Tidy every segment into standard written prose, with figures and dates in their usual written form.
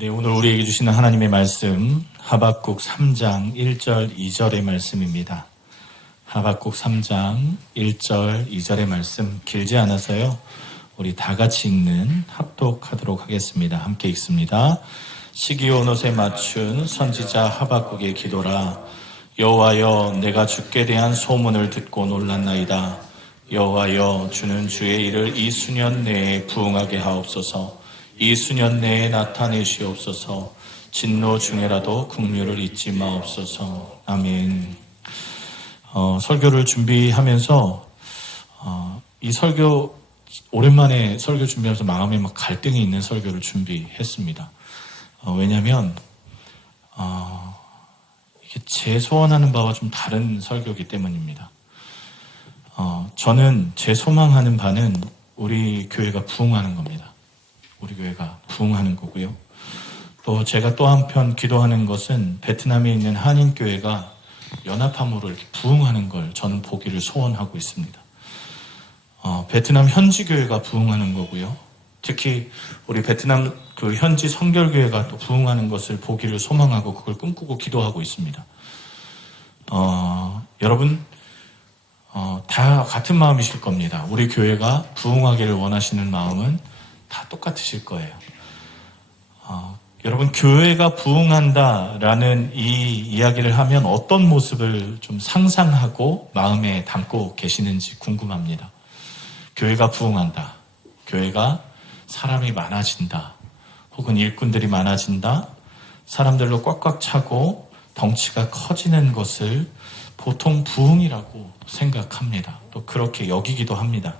네, 오늘 우리에게 주시는 하나님의 말씀 하박국 3장 1절 2절의 말씀입니다. 하박국 3장 1절 2절의 말씀 길지 않아서요. 우리 다 같이 읽는 합독하도록 하겠습니다. 함께 읽습니다. 시기온 옷에 맞춘 선지자 하박국의 기도라. 여호와여, 내가 주께 대한 소문을 듣고 놀랐나이다. 여호와여, 주는 주의 일을 이 수년 내에 부응하게 하옵소서. 이 수년 내에 나타내시옵소서. 진노 중에라도 긍휼을 잊지 마옵소서. 아멘. 설교를 준비하면서 이 설교 오랜만에 설교 준비하면서 마음에 막 갈등이 있는 설교를 준비했습니다. 왜냐하면 이게 제 소원하는 바와 좀 다른 설교이기 때문입니다. 저는 제 소망하는 바는 우리 교회가 부흥하는 겁니다. 우리 교회가 부흥하는 거고요. 또 제가 또 한편 기도하는 것은 베트남에 있는 한인교회가 연합함으로 이렇게 부흥하는 걸 저는 보기를 소원하고 있습니다. 베트남 현지교회가 부흥하는 거고요. 특히 우리 베트남 그 현지 성결교회가 또 부흥하는 것을 보기를 소망하고 그걸 꿈꾸고 기도하고 있습니다. 여러분 다 같은 마음이실 겁니다. 우리 교회가 부흥하기를 원하시는 마음은 다 똑같으실 거예요. 여러분, 교회가 부흥한다라는 이 이야기를 하면 어떤 모습을 좀 상상하고 마음에 담고 계시는지 궁금합니다. 교회가 부흥한다. 교회가 사람이 많아진다. 혹은 일꾼들이 많아진다. 사람들로 꽉꽉 차고 덩치가 커지는 것을 보통 부흥이라고 생각합니다. 또 그렇게 여기기도 합니다.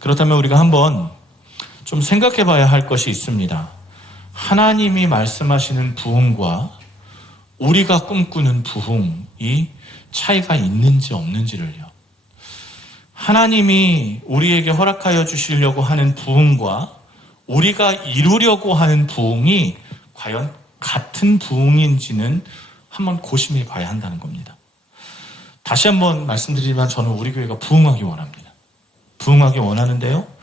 그렇다면 우리가 한번 좀 생각해 봐야 할 것이 있습니다. 하나님이 말씀하시는 부흥과 우리가 꿈꾸는 부흥이 차이가 있는지 없는지를요. 하나님이 우리에게 허락하여 주시려고 하는 부흥과 우리가 이루려고 하는 부흥이 과연 같은 부흥인지는 한번 고심해 봐야 한다는 겁니다. 다시 한번 말씀드리지만 저는 우리 교회가 부흥하기 원합니다. 부흥하기 원하는데요.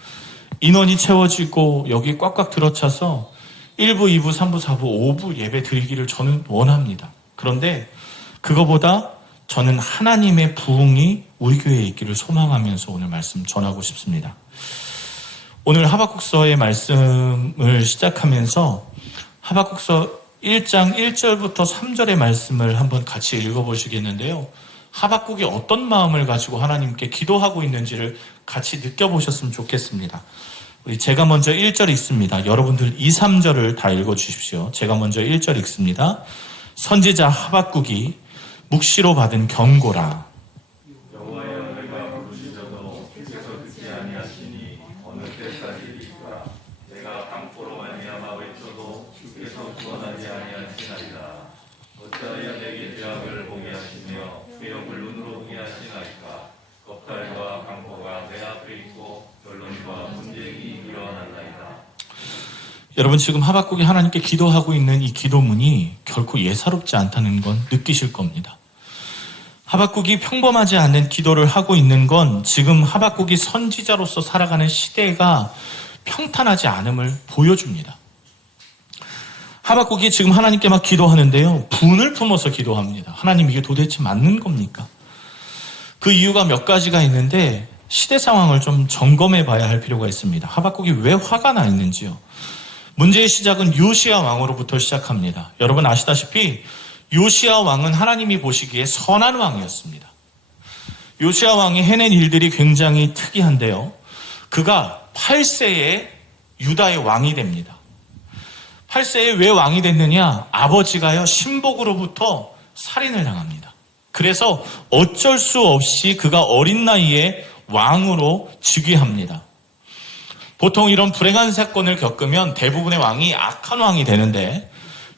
인원이 채워지고 여기 꽉꽉 들어차서 1부, 2부, 3부, 4부, 5부 예배 드리기를 저는 원합니다. 그런데 그거보다 저는 하나님의 부흥이 우리 교회에 있기를 소망하면서 오늘 말씀 전하고 싶습니다. 오늘 하박국서의 말씀을 시작하면서 하박국서 1장 1절부터 3절의 말씀을 한번 같이 읽어보시겠는데요. 하박국이 어떤 마음을 가지고 하나님께 기도하고 있는지를 같이 느껴보셨으면 좋겠습니다. 제가 먼저 1절 읽습니다. 여러분들 2, 3절을 다 읽어주십시오. 제가 먼저 1절 읽습니다. 선지자 하박국이 묵시로 받은 경고라. 여호와여, 내가 부르짖어도 주께서 듣지 아니하시니 어느 때까지이까. 내가 강포로 말미암아 외쳐도 주께서 구원하지 아니하시나이다. 어찌하여 내게 죄악을 보게 하시며 죄역을 눈으로 보게 하시나이까. 겁탈과 강포가 내 앞에 있고 결론과 분쟁이 일어났나이다. 여러분, 지금 하박국이 하나님께 기도하고 있는 이 기도문이 결코 예사롭지 않다는 건 느끼실 겁니다. 하박국이 평범하지 않은 기도를 하고 있는 건 지금 하박국이 선지자로서 살아가는 시대가 평탄하지 않음을 보여줍니다. 하박국이 지금 하나님께 막 기도하는데요. 분을 품어서 기도합니다. 하나님, 이게 도대체 맞는 겁니까? 그 이유가 몇 가지가 있는데 시대 상황을 좀 점검해 봐야 할 필요가 있습니다. 하박국이 왜 화가 나 있는지요. 문제의 시작은 요시야 왕으로부터 시작합니다. 여러분 아시다시피 요시야 왕은 하나님이 보시기에 선한 왕이었습니다. 요시야 왕이 해낸 일들이 굉장히 특이한데요. 그가 8세에 유다의 왕이 됩니다. 8세에 왜 왕이 됐느냐? 아버지가요, 신복으로부터 살인을 당합니다. 그래서 어쩔 수 없이 그가 어린 나이에 왕으로 즉위합니다. 보통 이런 불행한 사건을 겪으면 대부분의 왕이 악한 왕이 되는데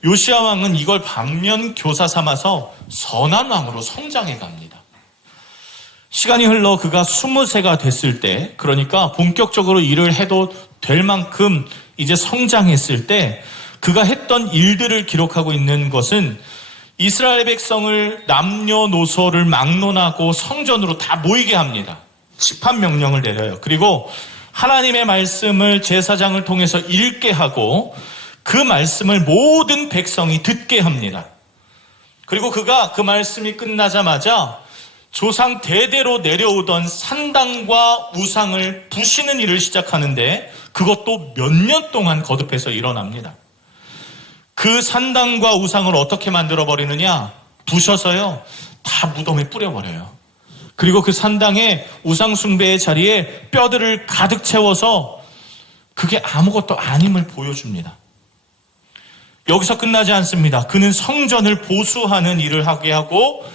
요시야 왕은 이걸 반면 교사 삼아서 선한 왕으로 성장해 갑니다. 시간이 흘러 그가 20세가 됐을 때, 그러니까 본격적으로 일을 해도 될 만큼 이제 성장했을 때 그가 했던 일들을 기록하고 있는 것은 이스라엘 백성을 남녀노소를 막론하고 성전으로 다 모이게 합니다. 집합 명령을 내려요. 그리고 하나님의 말씀을 제사장을 통해서 읽게 하고 그 말씀을 모든 백성이 듣게 합니다. 그리고 그가 그 말씀이 끝나자마자 조상 대대로 내려오던 산당과 우상을 부시는 일을 시작하는데 그것도 몇 년 동안 거듭해서 일어납니다. 그 산당과 우상을 어떻게 만들어버리느냐? 부셔서요, 다 무덤에 뿌려버려요. 그리고 그 산당의 우상 숭배의 자리에 뼈들을 가득 채워서 그게 아무것도 아님을 보여줍니다. 여기서 끝나지 않습니다. 그는 성전을 보수하는 일을 하게 하고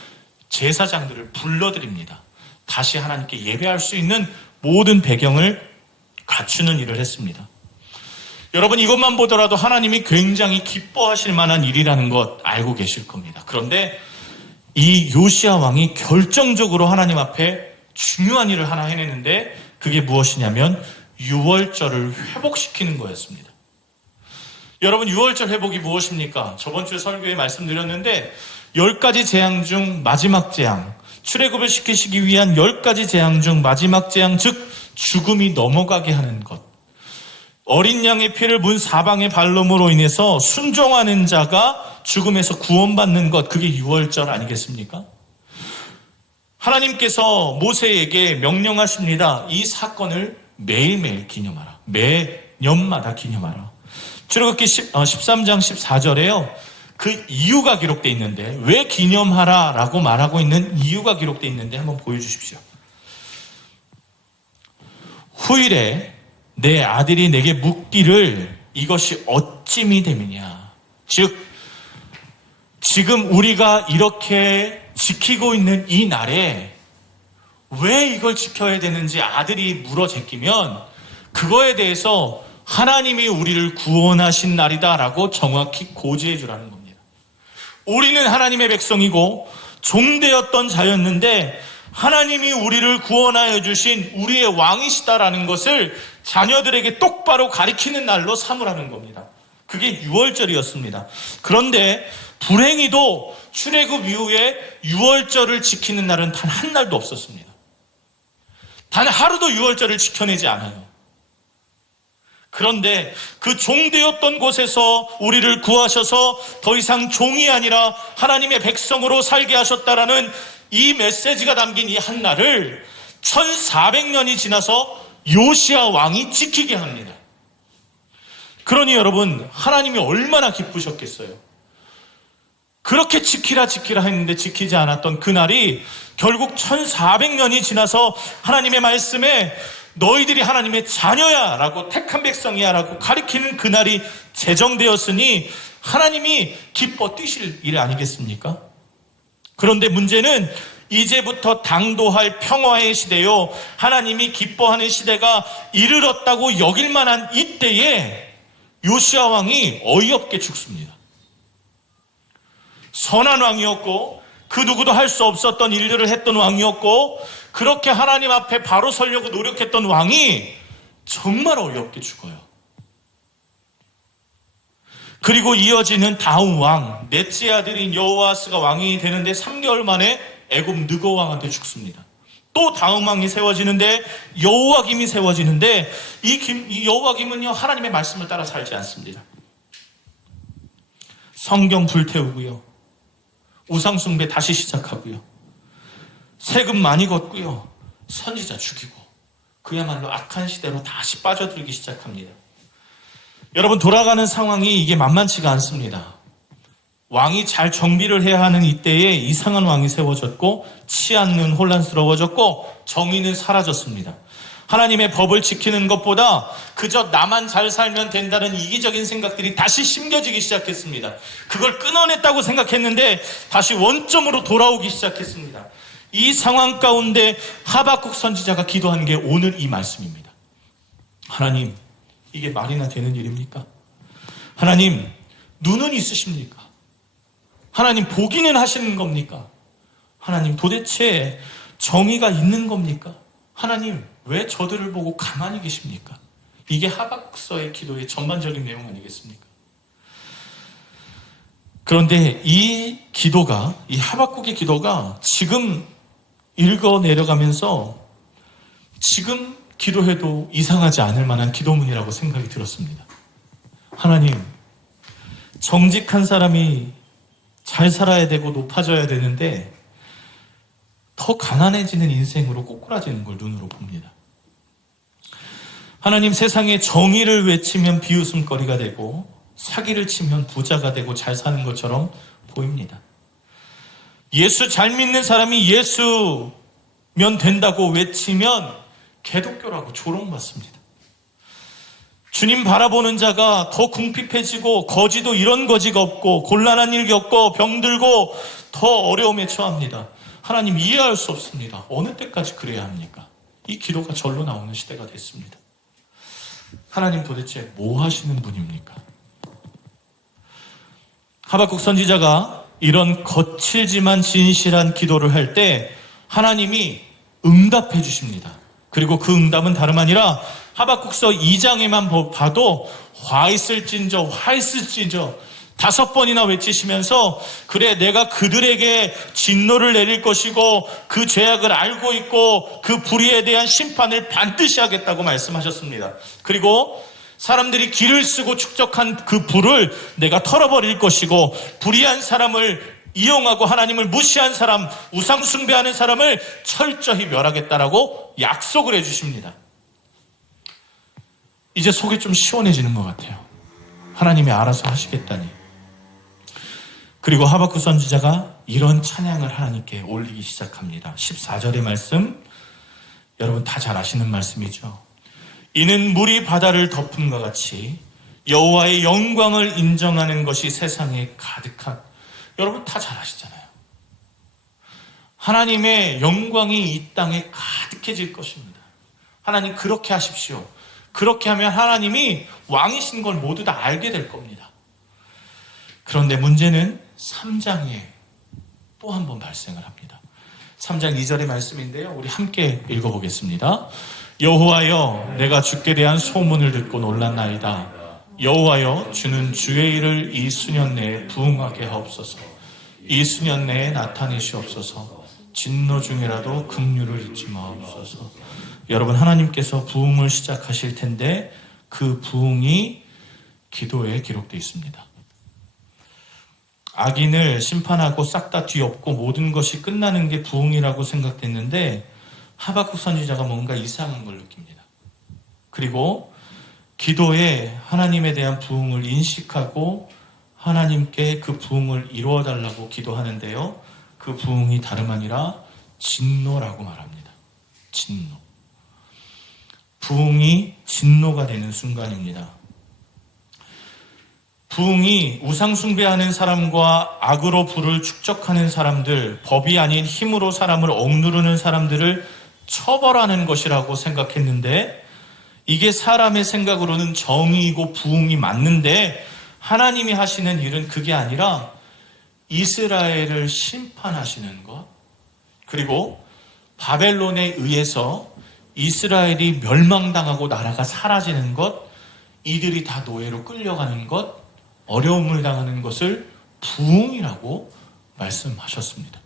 제사장들을 불러들입니다. 다시 하나님께 예배할 수 있는 모든 배경을 갖추는 일을 했습니다. 여러분, 이것만 보더라도 하나님이 굉장히 기뻐하실 만한 일이라는 것 알고 계실 겁니다. 그런데 이 요시야 왕이 결정적으로 하나님 앞에 중요한 일을 하나 해내는데 그게 무엇이냐면 유월절을 회복시키는 거였습니다. 여러분, 유월절 회복이 무엇입니까? 저번 주에 설교에 말씀드렸는데 10가지 재앙 중 마지막 재앙, 출애굽을 시키시기 위한 10가지 재앙 중 마지막 재앙, 즉 죽음이 넘어가게 하는 것. 어린 양의 피를 문 사방의 발놈으로 인해서 순종하는 자가 죽음에서 구원받는 것, 그게 유월절 아니겠습니까? 하나님께서 모세에게 명령하십니다. 이 사건을 매일매일 기념하라. 매년마다 기념하라. 출애굽기 13장 14절에요. 그 이유가 기록되어 있는데, 왜 기념하라라고 말하고 있는 이유가 기록되어 있는데 한번 보여주십시오. 후일에 내 아들이 내게 묻기를 이것이 어찌미 됨이냐. 즉 지금 우리가 이렇게 지키고 있는 이 날에 왜 이걸 지켜야 되는지 아들이 물어 제끼면 그거에 대해서 하나님이 우리를 구원하신 날이다라고 정확히 고지해 주라는 겁니다. 우리는 하나님의 백성이고 종되었던 자였는데 하나님이 우리를 구원하여 주신 우리의 왕이시다라는 것을 자녀들에게 똑바로 가리키는 날로 삼으라는 겁니다. 그게 유월절이었습니다. 그런데 불행히도 출애굽 이후에 유월절을 지키는 날은 단 한 날도 없었습니다. 단 하루도 유월절을 지켜내지 않아요. 그런데 그 종되었던 곳에서 우리를 구하셔서 더 이상 종이 아니라 하나님의 백성으로 살게 하셨다라는 이 메시지가 담긴 이 한 날을 1400년이 지나서 요시야 왕이 지키게 합니다. 그러니 여러분, 하나님이 얼마나 기쁘셨겠어요. 그렇게 지키라 했는데 지키지 않았던 그날이 결국 1400년이 지나서 하나님의 말씀에 너희들이 하나님의 자녀야 라고 택한 백성이야 라고 가리키는 그날이 제정되었으니 하나님이 기뻐 뛰실 일 아니겠습니까? 그런데 문제는 이제부터 당도할 평화의 시대요, 하나님이 기뻐하는 시대가 이르렀다고 여길 만한 이때에 요시야 왕이 어이없게 죽습니다. 선한 왕이었고 그 누구도 할 수 없었던 일들을 했던 왕이었고 그렇게 하나님 앞에 바로 서려고 노력했던 왕이 정말 어이없게 죽어요. 그리고 이어지는 다음 왕, 넷째 아들인 여호아스가 왕이 되는데 3개월 만에 애굽 느고 왕한테 죽습니다. 또 다음 왕이 세워지는데 여호와김이 세워지는데 이 여호와김은요, 하나님의 말씀을 따라 살지 않습니다. 성경 불태우고요, 우상 숭배 다시 시작하고요, 세금 많이 걷고요, 선지자 죽이고, 그야말로 악한 시대로 다시 빠져들기 시작합니다. 여러분, 돌아가는 상황이 이게 만만치가 않습니다. 왕이 잘 정비를 해야 하는 이때에 이상한 왕이 세워졌고 치안은 혼란스러워졌고 정의는 사라졌습니다. 하나님의 법을 지키는 것보다 그저 나만 잘 살면 된다는 이기적인 생각들이 다시 심겨지기 시작했습니다. 그걸 끊어냈다고 생각했는데 다시 원점으로 돌아오기 시작했습니다. 이 상황 가운데 하박국 선지자가 기도한 게 오늘 이 말씀입니다. 하나님, 이게 말이나 되는 일입니까? 하나님, 눈은 있으십니까? 하나님, 보기는 하시는 겁니까? 하나님, 도대체 정의가 있는 겁니까? 하나님, 왜 저들을 보고 가만히 계십니까? 이게 하박국서의 기도의 전반적인 내용 아니겠습니까? 그런데 이 기도가, 이 하박국의 기도가 지금 읽어 내려가면서 지금 기도해도 이상하지 않을 만한 기도문이라고 생각이 들었습니다. 하나님, 정직한 사람이 잘 살아야 되고 높아져야 되는데 더 가난해지는 인생으로 꼬꾸라지는 걸 눈으로 봅니다. 하나님, 세상에 정의를 외치면 비웃음거리가 되고 사기를 치면 부자가 되고 잘 사는 것처럼 보입니다. 예수 잘 믿는 사람이 예수면 된다고 외치면 개독교라고 조롱받습니다. 주님 바라보는 자가 더 궁핍해지고 거지도 이런 거지가 없고 곤란한 일 겪고 병들고 더 어려움에 처합니다. 하나님, 이해할 수 없습니다. 어느 때까지 그래야 합니까? 이 기도가 절로 나오는 시대가 됐습니다. 하나님, 도대체 뭐 하시는 분입니까? 하박국 선지자가 이런 거칠지만 진실한 기도를 할 때 하나님이 응답해 주십니다. 그리고 그 응답은 다름 아니라 하박국서 2장에만 봐도 화 있을진저 5번이나 외치시면서, 그래 내가 그들에게 진노를 내릴 것이고 그 죄악을 알고 있고 그 불의에 대한 심판을 반드시 하겠다고 말씀하셨습니다. 그리고 사람들이 기를 쓰고 축적한 그 불을 내가 털어버릴 것이고 불의한 사람을 이용하고 하나님을 무시한 사람, 우상 숭배하는 사람을 철저히 멸하겠다라고 약속을 해주십니다. 이제 속이 좀 시원해지는 것 같아요. 하나님이 알아서 하시겠다니. 그리고 하박국 선지자가 이런 찬양을 하나님께 올리기 시작합니다. 14절의 말씀, 여러분 다 잘 아시는 말씀이죠. 이는 물이 바다를 덮음과 같이 여호와의 영광을 인정하는 것이 세상에 가득한, 여러분 다 잘 아시잖아요. 하나님의 영광이 이 땅에 가득해질 것입니다. 하나님 그렇게 하십시오. 그렇게 하면 하나님이 왕이신 걸 모두 다 알게 될 겁니다. 그런데 문제는 3장에 또 한 번 발생을 합니다. 3장 2절의 말씀인데요. 우리 함께 읽어보겠습니다. 여호와여, 내가 주께 대한 소문을 듣고 놀랐나이다. 여호와여, 주는 주의 일을 이 수년 내에 부응하게 하옵소서. 이 수년 내에 나타내시옵소서. 진노 중에라도 긍휼을 잊지 마옵소서. 여러분, 하나님께서 부흥을 시작하실 텐데 그 부흥이 기도에 기록되어 있습니다. 악인을 심판하고 싹 다 뒤엎고 모든 것이 끝나는 게 부흥이라고 생각됐는데 하박국 선지자가 뭔가 이상한 걸 느낍니다. 그리고 기도에 하나님에 대한 부흥을 인식하고 하나님께 그 부흥을 이루어달라고 기도하는데요. 그 부흥이 다름 아니라 진노라고 말합니다. 진노. 부흥이 진노가 되는 순간입니다. 부흥이 우상 숭배하는 사람과 악으로 불을 축적하는 사람들, 법이 아닌 힘으로 사람을 억누르는 사람들을 처벌하는 것이라고 생각했는데, 이게 사람의 생각으로는 정의이고 부흥이 맞는데 하나님이 하시는 일은 그게 아니라 이스라엘을 심판하시는 것, 그리고 바벨론에 의해서 이스라엘이 멸망당하고 나라가 사라지는 것, 이들이 다 노예로 끌려가는 것, 어려움을 당하는 것을 부흥이라고 말씀하셨습니다.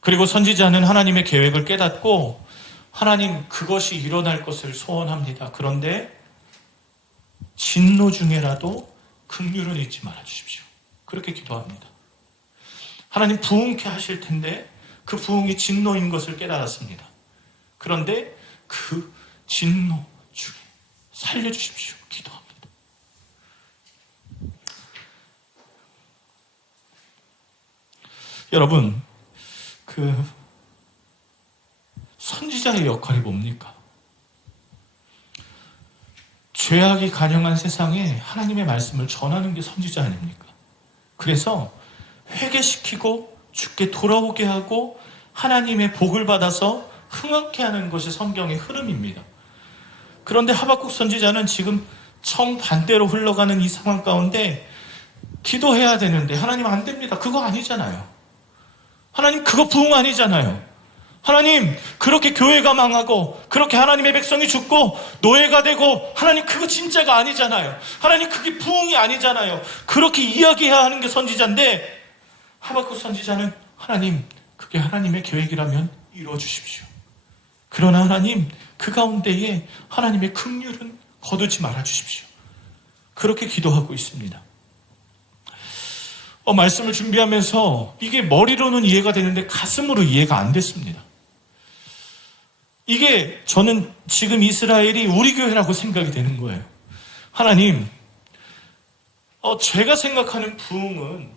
그리고 선지자는 하나님의 계획을 깨닫고 하나님 그것이 일어날 것을 소원합니다. 그런데 진노 중에라도 긍휼은 잊지 말아 주십시오. 그렇게 기도합니다. 하나님 부흥케 하실 텐데 그 부흥이 진노인 것을 깨달았습니다. 그런데 그 진노 중에 살려주십시오. 기도합니다. 여러분, 그 선지자의 역할이 뭡니까? 죄악이 간영한 세상에 하나님의 말씀을 전하는 게 선지자 아닙니까? 그래서 회개시키고 주께 돌아오게 하고 하나님의 복을 받아서 흥하게 하는 것이 성경의 흐름입니다. 그런데 하박국 선지자는 지금 정반대로 흘러가는 이 상황 가운데 기도해야 되는데 하나님 안 됩니다. 그거 아니잖아요. 하나님 그거 부흥 아니잖아요. 하나님 그렇게 교회가 망하고 그렇게 하나님의 백성이 죽고 노예가 되고 하나님 그거 진짜가 아니잖아요. 하나님 그게 부흥이 아니잖아요. 그렇게 이야기해야 하는 게 선지자인데 하박국 선지자는 하나님 그게 하나님의 계획이라면 이루어 주십시오. 그러나 하나님 그 가운데에 하나님의 긍휼은 거두지 말아 주십시오. 그렇게 기도하고 있습니다. 말씀을 준비하면서 이게 머리로는 이해가 되는데 가슴으로 이해가 안 됐습니다. 이게 저는 지금 이스라엘이 우리 교회라고 생각이 되는 거예요. 하나님, 제가 생각하는 부흥은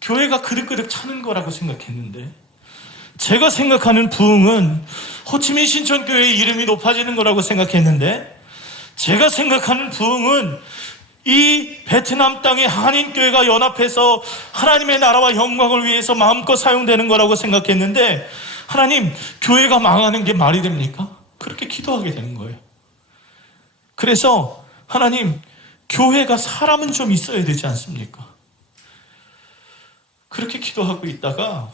교회가 그릇그릇 차는 거라고 생각했는데, 제가 생각하는 부흥은 호치민 신천교회의 이름이 높아지는 거라고 생각했는데, 제가 생각하는 부흥은 이 베트남 땅의 한인교회가 연합해서 하나님의 나라와 영광을 위해서 마음껏 사용되는 거라고 생각했는데, 하나님, 교회가 망하는 게 말이 됩니까? 그렇게 기도하게 되는 거예요. 그래서 하나님, 교회가 사람은 좀 있어야 되지 않습니까? 그렇게 기도하고 있다가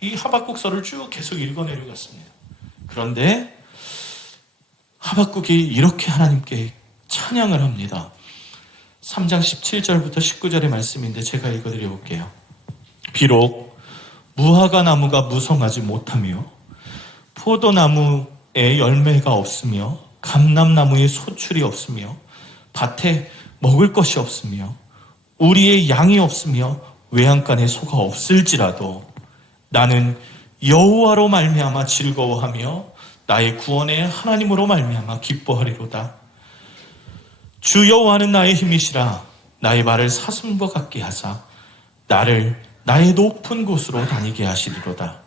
이 하박국서를 쭉 계속 읽어 내려갔습니다. 그런데 하박국이 이렇게 하나님께 찬양을 합니다. 3장 17절부터 19절의 말씀인데 제가 읽어 드려볼게요. 비록 무화과 나무가 무성하지 못하며 포도나무에 열매가 없으며 감람나무에 소출이 없으며 밭에 먹을 것이 없으며 우리의 양이 없으며 외양간에 소가 없을지라도 나는 여호와로 말미암아 즐거워하며 나의 구원의 하나님으로 말미암아 기뻐하리로다. 주 여호와는 나의 힘이시라. 나의 발을 사슴과 같게 하사 나를 나의 높은 곳으로 다니게 하시리로다.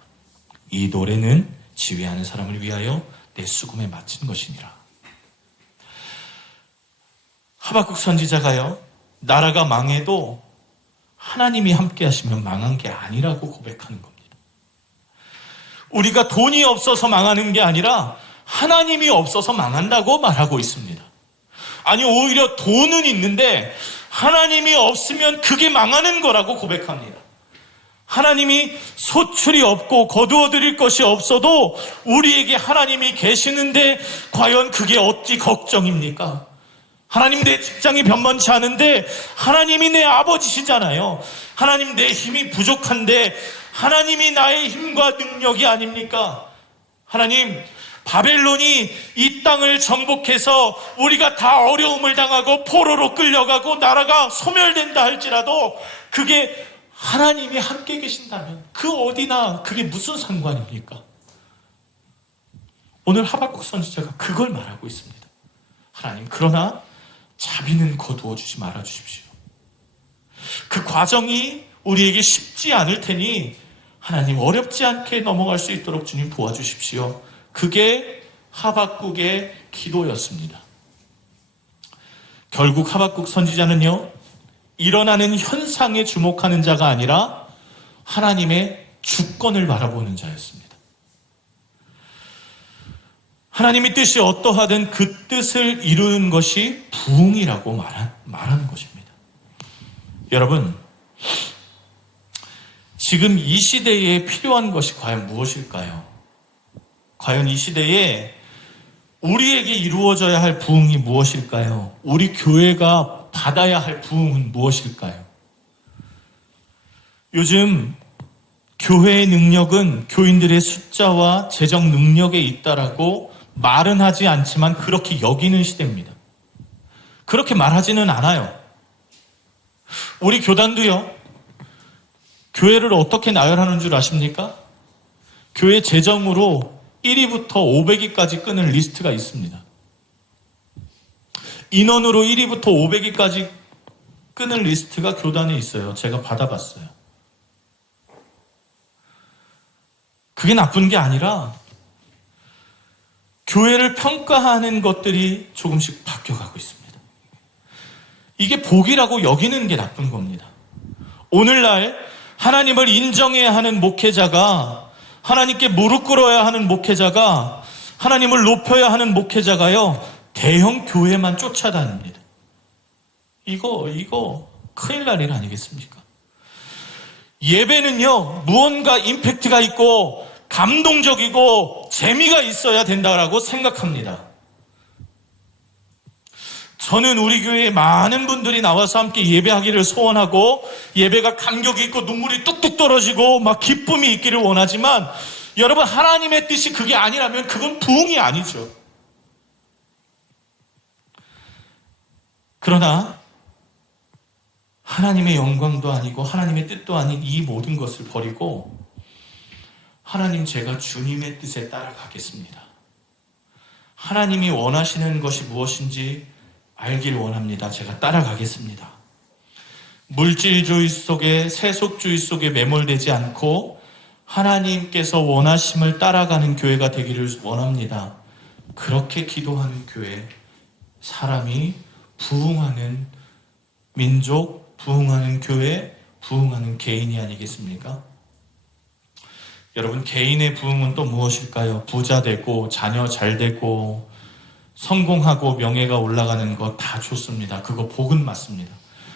이 노래는 지휘하는 사람을 위하여 내 수금에 마친 것이니라. 하박국 선지자가요, 나라가 망해도 하나님이 함께 하시면 망한 게 아니라고 고백하는 겁니다. 우리가 돈이 없어서 망하는 게 아니라 하나님이 없어서 망한다고 말하고 있습니다. 아니, 오히려 돈은 있는데 하나님이 없으면 그게 망하는 거라고 고백합니다. 하나님이 소출이 없고 거두어드릴 것이 없어도 우리에게 하나님이 계시는데 과연 그게 어찌 걱정입니까? 하나님, 내 직장이 변변치 않은데 하나님이 내 아버지시잖아요. 하나님, 내 힘이 부족한데 하나님이 나의 힘과 능력이 아닙니까? 하나님, 바벨론이 이 땅을 정복해서 우리가 다 어려움을 당하고 포로로 끌려가고 나라가 소멸된다 할지라도 그게 하나님이 함께 계신다면 그 어디나 그게 무슨 상관입니까? 오늘 하박국 선지자가 그걸 말하고 있습니다. 하나님, 그러나 자비는 거두어 주지 말아 주십시오. 그 과정이 우리에게 쉽지 않을 테니 하나님, 어렵지 않게 넘어갈 수 있도록 주님 도와주십시오. 그게 하박국의 기도였습니다. 결국 하박국 선지자는요, 일어나는 현상에 주목하는 자가 아니라 하나님의 주권을 바라보는 자였습니다. 하나님의 뜻이 어떠하든 그 뜻을 이루는 것이 부흥이라고 말하는 것입니다. 여러분, 지금 이 시대에 필요한 것이 과연 무엇일까요? 과연 이 시대에 우리에게 이루어져야 할 부흥이 무엇일까요? 우리 교회가 받아야 할 부흥은 무엇일까요? 요즘 교회의 능력은 교인들의 숫자와 재정 능력에 있다라고 말은 하지 않지만 그렇게 여기는 시대입니다. 그렇게 말하지는 않아요. 우리 교단도요, 교회를 어떻게 나열하는 줄 아십니까? 교회 재정으로 1위부터 500위까지 끊을 리스트가 있습니다. 인원으로 1위부터 500위까지 끊을 리스트가 교단에 있어요. 제가 받아봤어요. 그게 나쁜 게 아니라 교회를 평가하는 것들이 조금씩 바뀌어가고 있습니다. 이게 복이라고 여기는 게 나쁜 겁니다. 오늘날 하나님을 인정해야 하는 목회자가, 하나님께 무릎 꿇어야 하는 목회자가, 하나님을 높여야 하는 목회자가요, 대형 교회만 쫓아다닙니다. 이거 큰일 날 일 아니겠습니까? 예배는요, 무언가 임팩트가 있고 감동적이고 재미가 있어야 된다라고 생각합니다. 저는 우리 교회에 많은 분들이 나와서 함께 예배하기를 소원하고 예배가 감격이 있고 눈물이 뚝뚝 떨어지고 막 기쁨이 있기를 원하지만, 여러분, 하나님의 뜻이 그게 아니라면 그건 부흥이 아니죠. 그러나 하나님의 영광도 아니고 하나님의 뜻도 아닌 이 모든 것을 버리고 하나님, 제가 주님의 뜻에 따라가겠습니다. 하나님이 원하시는 것이 무엇인지 알길 원합니다. 제가 따라가겠습니다. 물질주의 속에, 세속주의 속에 매몰되지 않고 하나님께서 원하심을 따라가는 교회가 되기를 원합니다. 그렇게 기도하는 교회, 사람이 부흥하는 민족, 부흥하는 교회, 부흥하는 개인이 아니겠습니까? 여러분, 개인의 부흥은 또 무엇일까요? 부자 되고 자녀 잘 되고 성공하고 명예가 올라가는 거 다 좋습니다. 그거 복은 맞습니다.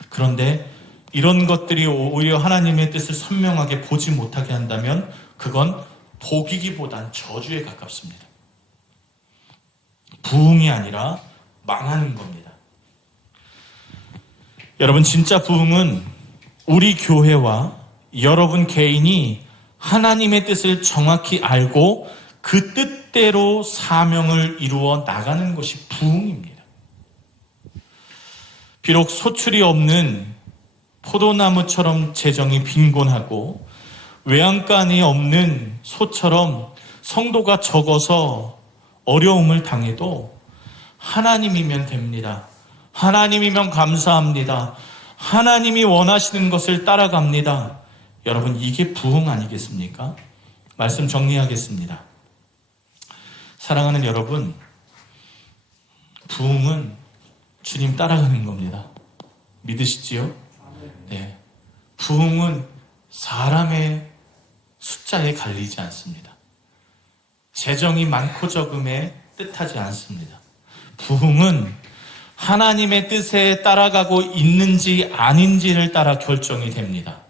그런데 이런 것들이 오히려 하나님의 뜻을 선명하게 보지 못하게 한다면 그건 복이기보단 저주에 가깝습니다. 부흥이 아니라 망하는 겁니다. 여러분, 진짜 부흥은 우리 교회와 여러분 개인이 하나님의 뜻을 정확히 알고 그 뜻대로 사명을 이루어 나가는 것이 부흥입니다. 비록 소출이 없는 포도나무처럼 재정이 빈곤하고 외양간이 없는 소처럼 성도가 적어서 어려움을 당해도 하나님이면 됩니다. 하나님이면 감사합니다. 하나님이 원하시는 것을 따라갑니다. 여러분, 이게 부흥 아니겠습니까? 말씀 정리하겠습니다. 사랑하는 여러분, 부흥은 주님 따라가는 겁니다. 믿으시지요? 네. 부흥은 사람의 숫자에 갈리지 않습니다. 재정이 많고 적음에 뜻하지 않습니다. 부흥은 하나님의 뜻에 따라가고 있는지 아닌지를 따라 결정이 됩니다.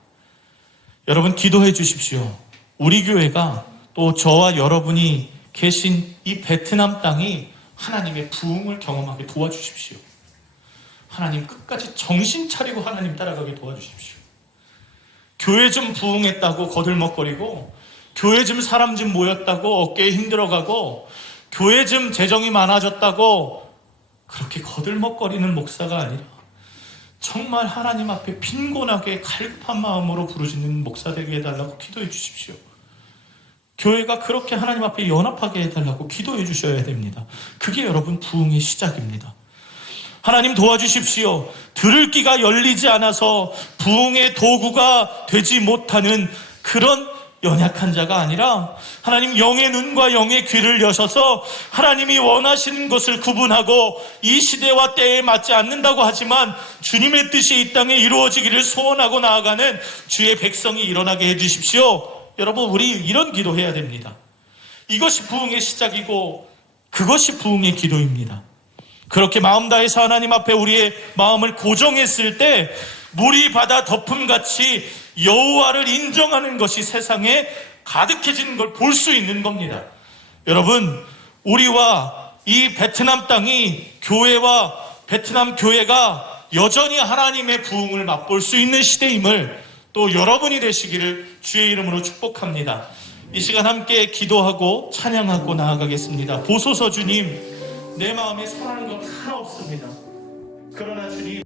여러분, 기도해 주십시오. 우리 교회가 또 저와 여러분이 계신 이 베트남 땅이 하나님의 부흥을 경험하게 도와주십시오. 하나님, 끝까지 정신 차리고 하나님 따라가게 도와주십시오. 교회 좀 부흥했다고 거들먹거리고, 교회 좀 사람 좀 모였다고 어깨에 힘들어가고, 교회 좀 재정이 많아졌다고 그렇게 거들먹거리는 목사가 아니라 정말 하나님 앞에 빈곤하게 갈급한 마음으로 부르짖는 목사 되게 해달라고 기도해 주십시오. 교회가 그렇게 하나님 앞에 연합하게 해달라고 기도해 주셔야 됩니다. 그게 여러분 부흥의 시작입니다. 하나님 도와주십시오. 들을 귀가 열리지 않아서 부흥의 도구가 되지 못하는 그런 연약한 자가 아니라 하나님, 영의 눈과 영의 귀를 여셔서 하나님이 원하시는 것을 구분하고 이 시대와 때에 맞지 않는다고 하지만 주님의 뜻이 이 땅에 이루어지기를 소원하고 나아가는 주의 백성이 일어나게 해주십시오. 여러분, 우리 이런 기도해야 됩니다. 이것이 부흥의 시작이고 그것이 부흥의 기도입니다. 그렇게 마음 다해서 하나님 앞에 우리의 마음을 고정했을 때 물이 바다 덮음같이 여호와를 인정하는 것이 세상에 가득해지는 걸 볼 수 있는 겁니다. 여러분, 우리와 이 베트남 땅이, 교회와 베트남 교회가 여전히 하나님의 부흥을 맛볼 수 있는 시대임을 또 여러분이 되시기를 주의 이름으로 축복합니다. 이 시간 함께 기도하고 찬양하고 나아가겠습니다. 보소서 주님, 내 마음에 선한 것 하나 없습니다. 그러나 주님,